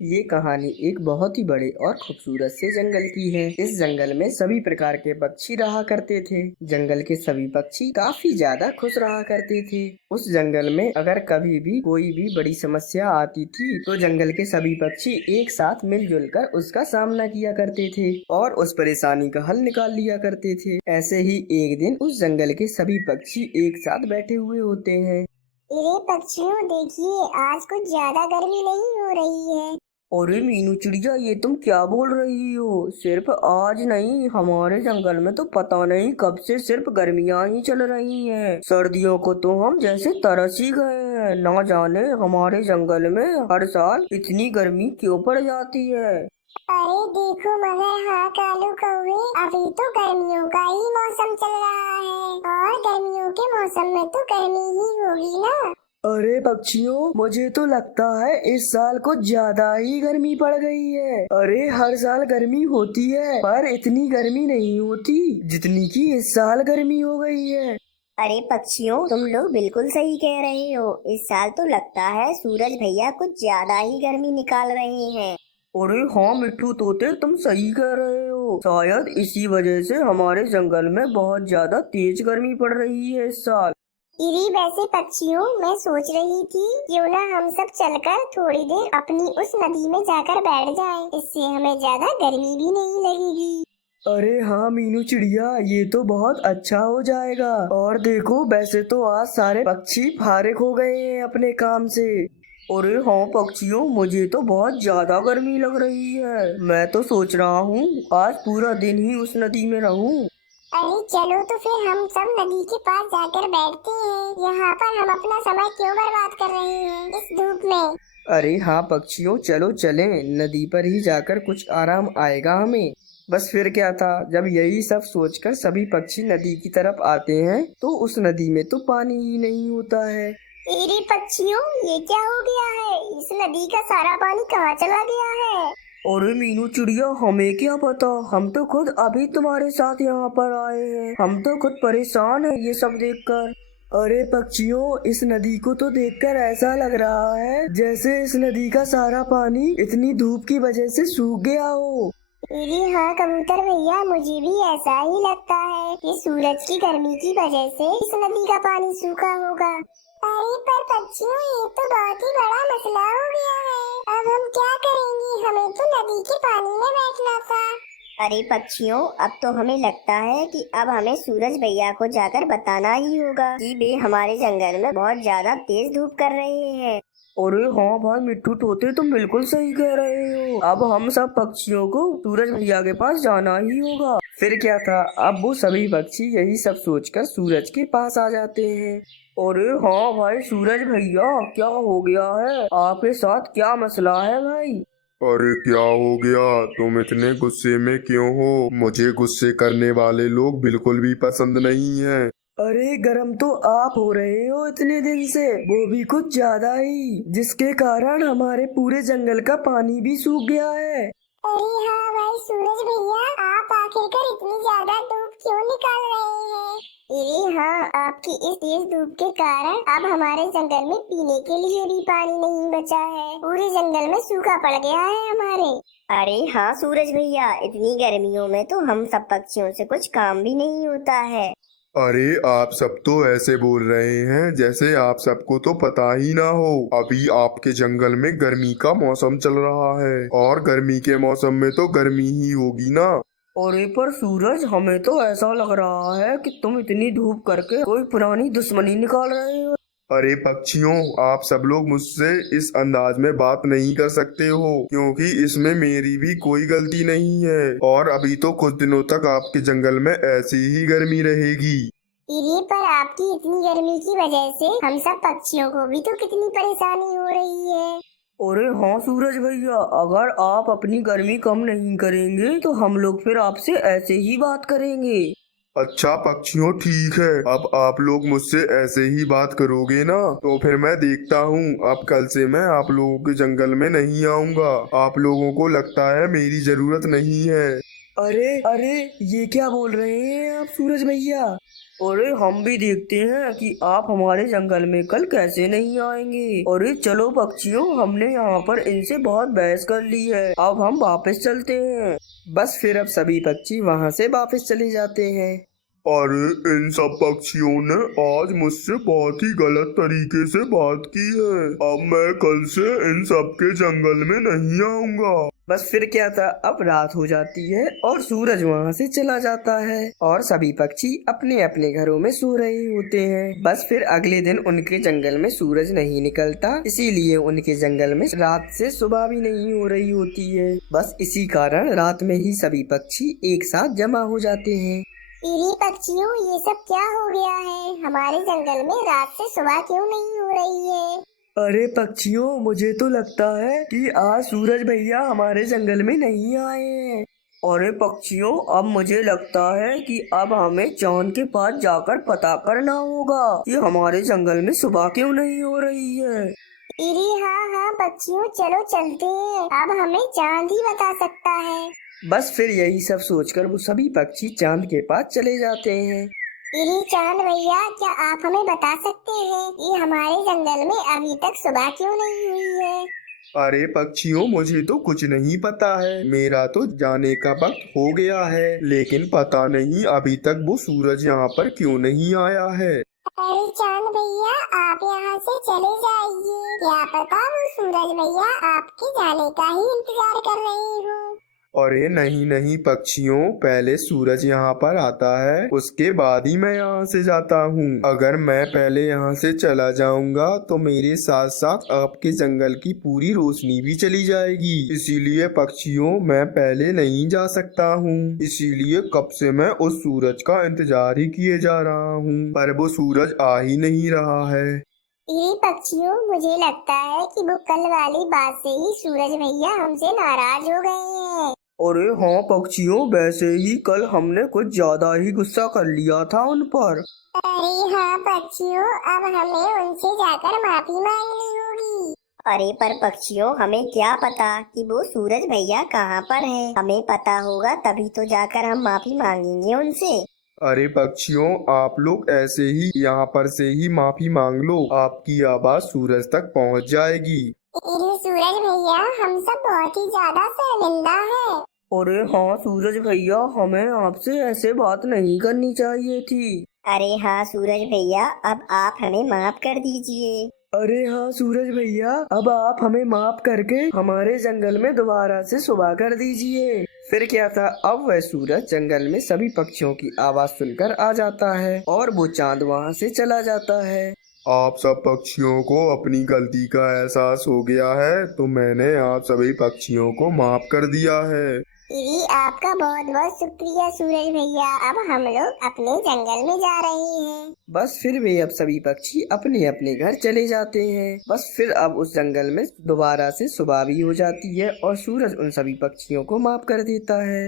ये कहानी एक बहुत ही बड़े और खूबसूरत से जंगल की है। इस जंगल में सभी प्रकार के पक्षी रहा करते थे। जंगल के सभी पक्षी काफी ज्यादा खुश रहा करते थे। उस जंगल में अगर कभी भी कोई भी बड़ी समस्या आती थी तो जंगल के सभी पक्षी एक साथ मिलजुल कर उसका सामना किया करते थे और उस परेशानी का हल निकाल लिया करते थे। ऐसे ही एक दिन उस जंगल के सभी पक्षी एक साथ बैठे हुए होते हैं। अरे पक्षियों देखिए, आज कुछ ज्यादा गर्मी नहीं हो रही है। अरे मीनू चिड़िया, ये तुम क्या बोल रही हो? सिर्फ आज नहीं, हमारे जंगल में तो पता नहीं कब से सिर्फ गर्मियां ही चल रही हैं। सर्दियों को तो हम जैसे तरस ही गए हैं। ना जाने हमारे जंगल में हर साल इतनी गर्मी क्यों पड़ जाती है। अरे देखो मगर हाँ कालू कौवे, अभी तो गर्मियों का ही मौसम चल रहा है और गर्मियों के मौसम में तो गर्मी ही होगी ना। अरे पक्षियों, मुझे तो लगता है इस साल कुछ ज्यादा ही गर्मी पड़ गई है। अरे हर साल गर्मी होती है पर इतनी गर्मी नहीं होती जितनी की इस साल गर्मी हो गई है। अरे पक्षियों, तुम लोग बिल्कुल सही कह रहे हो। इस साल तो लगता है सूरज भैया कुछ ज्यादा ही गर्मी निकाल रहे हैं। अरे हाँ मिट्टू तोते, तुम सही कह रहे हो। शायद इसी वजह से हमारे जंगल में बहुत ज्यादा तेज गर्मी पड़ रही है इस साल। इरी वैसे पक्षियों, मैं सोच रही थी क्यों ना हम सब चलकर थोड़ी देर अपनी उस नदी में जाकर बैठ जाएं। इससे हमें ज्यादा गर्मी भी नहीं लगेगी। अरे हाँ मीनू चिड़िया, ये तो बहुत अच्छा हो जाएगा। और देखो, वैसे तो आज सारे पक्षी फारिग हो गए हैं अपने काम से। अरे हाँ पक्षियों, मुझे तो बहुत ज्यादा गर्मी लग रही है। मैं तो सोच रहा हूँ आज पूरा दिन ही उस नदी में रहूं। अरे चलो तो फिर हम सब नदी के पास जाकर बैठते हैं। यहाँ पर हम अपना समय क्यों बर्बाद कर रहे हैं इस धूप में। अरे हाँ पक्षियों, चलो चलें। नदी पर ही जाकर कुछ आराम आएगा हमें। बस फिर क्या था, जब यही सब सोचकर सभी पक्षी नदी की तरफ आते हैं तो उस नदी में तो पानी ही नहीं होता है। अरे पक्षियों, ये क्या हो गया है? इस नदी का सारा पानी कहाँ चला गया है? अरे मीनू चिड़िया, हमें क्या पता। हम तो खुद अभी तुम्हारे साथ यहाँ पर आए हैं। हम तो खुद परेशान हैं ये सब देखकर। अरे पक्षियों, इस नदी को तो देखकर ऐसा लग रहा है जैसे इस नदी का सारा पानी इतनी धूप की वजह से सूख गया हो। अरे हाँ कबूतर भैया, मुझे भी ऐसा ही लगता है कि सूरज की गर्मी की वजह से इस नदी का पानी सूखा होगा। अरे पर पक्षियों, ये तो बहुत ही बड़ा मसला हो गया है। अब हम क्या करेंगे? हमें तो नदी के पानी में बैठना था। अरे पक्षियों, अब तो हमें लगता है कि अब हमें सूरज भैया को जाकर बताना ही होगा कि वे हमारे जंगल में बहुत ज्यादा तेज धूप कर रहे हैं। अरे हाँ भाई मिट्टू तोते, तुम बिल्कुल सही कह रहे हो। अब हम सब पक्षियों को सूरज भैया के पास जाना ही होगा। फिर क्या था, अब वो सभी पक्षी यही सब सोचकर सूरज के पास आ जाते हैं। अरे हाँ भाई सूरज भैया, क्या हो गया है? आपके साथ क्या मसला है भाई? अरे क्या हो गया? तुम इतने गुस्से में क्यों हो? मुझे गुस्से करने वाले लोग बिल्कुल भी पसंद नहीं हैं। अरे गरम तो आप हो रहे हो इतने दिन से, वो भी कुछ ज्यादा ही, जिसके कारण हमारे पूरे जंगल का पानी भी सूख गया है। अरे हाँ भाई सूरज भैया, आप आखिरकार इतनी ज्यादा धूप क्यों निकाल रहे हैं? अरे हाँ, आपकी इस तेज धूप के कारण अब हमारे जंगल में पीने के लिए भी पानी नहीं बचा है। पूरे जंगल में सूखा पड़ गया है हमारे। अरे हाँ सूरज भैया, इतनी गर्मियों में तो हम सब पक्षियों से कुछ काम भी नहीं होता है। अरे आप सब तो ऐसे बोल रहे हैं जैसे आप सबको तो पता ही ना हो। अभी आपके जंगल में गर्मी का मौसम चल रहा है और गर्मी के मौसम में तो गर्मी ही होगी ना। अरे पर सूरज, हमें तो ऐसा लग रहा है कि तुम इतनी धूप करके कोई पुरानी दुश्मनी निकाल रहे हो। अरे पक्षियों, आप सब लोग मुझसे इस अंदाज में बात नहीं कर सकते हो क्योंकि इसमें मेरी भी कोई गलती नहीं है और अभी तो कुछ दिनों तक आपके जंगल में ऐसी ही गर्मी रहेगी। अरे पर आपकी इतनी गर्मी की वजह से हम सब पक्षियों को भी तो कितनी परेशानी हो रही है। अरे हाँ सूरज भैया, अगर आप अपनी गर्मी कम नहीं करेंगे तो हम लोग फिर आपसे ऐसे ही बात करेंगे। अच्छा पक्षियों, ठीक है। अब आप लोग मुझसे ऐसे ही बात करोगे ना तो फिर मैं देखता हूँ। अब कल से मैं आप लोगों के जंगल में नहीं आऊँगा। आप लोगों को लगता है मेरी जरूरत नहीं है। अरे अरे, ये क्या बोल रहे हैं आप सूरज भैया? अरे हम भी देखते हैं कि आप हमारे जंगल में कल कैसे नहीं आएंगे। अरे चलो पक्षियों, हमने यहाँ पर इनसे बहुत बहस कर ली है, अब हम वापस चलते हैं। बस फिर अब सभी पक्षी वहाँ से वापस चले जाते हैं। अरे इन सब पक्षियों ने आज मुझसे बहुत ही गलत तरीके से बात की है। अब मैं कल से इन सब के जंगल में नहीं आऊंगा। बस फिर क्या था, अब रात हो जाती है और सूरज वहाँ से चला जाता है और सभी पक्षी अपने अपने घरों में सो रहे होते हैं। बस फिर अगले दिन उनके जंगल में सूरज नहीं निकलता, इसीलिए उनके जंगल में रात से सुबह भी नहीं हो रही होती है। बस इसी कारण रात में ही सभी पक्षी एक साथ जमा हो जाते हैं। इरी पक्षियों, ये सब क्या हो गया है? हमारे जंगल में रात से सुबह क्यों नहीं हो रही है? अरे पक्षियों, मुझे तो लगता है कि आज सूरज भैया हमारे जंगल में नहीं आए हैं। अरे पक्षियों, अब मुझे लगता है कि अब हमें चांद के पास जाकर पता करना होगा कि हमारे जंगल में सुबह क्यों नहीं हो रही है। इरी हाँ पक्षियों, चलो चलते हैं, अब हमें चांद ही बता सकता है। बस फिर यही सब सोचकर वो सभी पक्षी चांद के पास चले जाते हैं। इरी चांद भैया, क्या आप हमें बता सकते हैं कि हमारे जंगल में अभी तक सुबह क्यों नहीं हुई है? अरे पक्षियों, मुझे तो कुछ नहीं पता है। मेरा तो जाने का वक्त हो गया है, लेकिन पता नहीं अभी तक वो सूरज यहाँ पर क्यों नहीं आया है। अरे चांद भैया, आप यहाँ से चले जाइए, क्या पता वो सूरज भैया आपके जाने का ही इंतजार कर रहे हो। अरे नहीं नहीं पक्षियों, पहले सूरज यहाँ पर आता है, उसके बाद ही मैं यहाँ से जाता हूँ। अगर मैं पहले यहाँ से चला जाऊंगा तो मेरे साथ साथ आपके जंगल की पूरी रोशनी भी चली जाएगी। इसीलिए पक्षियों, मैं पहले नहीं जा सकता हूँ। इसीलिए कब से मैं उस सूरज का इंतजार ही किए जा रहा हूँ, पर वो सूरज आ ही नहीं रहा है। इरी पक्षियों, मुझे लगता है कि वो कल वाली बात से ही सूरज भैया हमसे नाराज हो गए हैं। अरे हाँ पक्षियों, वैसे ही कल हमने कुछ ज्यादा ही गुस्सा कर लिया था उन पर। अरे हाँ पक्षियों, अब हमें उनसे जाकर माफी मांगनी होगी। अरे पर पक्षियों, हमें क्या पता कि वो सूरज भैया कहाँ पर हैं? हमें पता होगा तभी तो जाकर हम माफी मांगेंगे उनसे। अरे पक्षियों, आप लोग ऐसे ही यहाँ पर से ही माफी मांग लो, आपकी आवाज सूरज तक पहुँच जाएगी। इरी सूरज भैया, हम सब बहुत ही ज्यादा शर्मिंदा है। अरे हाँ सूरज भैया, हमें आपसे ऐसे बात नहीं करनी चाहिए थी। अरे हाँ सूरज भैया, अब आप हमें माफ कर दीजिए। अरे हाँ सूरज भैया, अब आप हमें माफ करके हमारे जंगल में दोबारा से सुबह कर दीजिए। फिर क्या था, अब वह सूरज जंगल में सभी पक्षियों की आवाज सुनकर आ जाता है और वो चांद वहाँ से चला जाता है। आप सब पक्षियों को अपनी गलती का एहसास हो गया है, तो मैंने आप सभी पक्षियों को माफ कर दिया है। इरी आपका बहुत बहुत शुक्रिया सूरज भैया, अब हम लोग अपने जंगल में जा रहे हैं। बस फिर वे अब सभी पक्षी अपने अपने घर चले जाते हैं। बस फिर अब उस जंगल में दोबारा से सुबह भी हो जाती है और सूरज उन सभी पक्षियों को माफ कर देता है।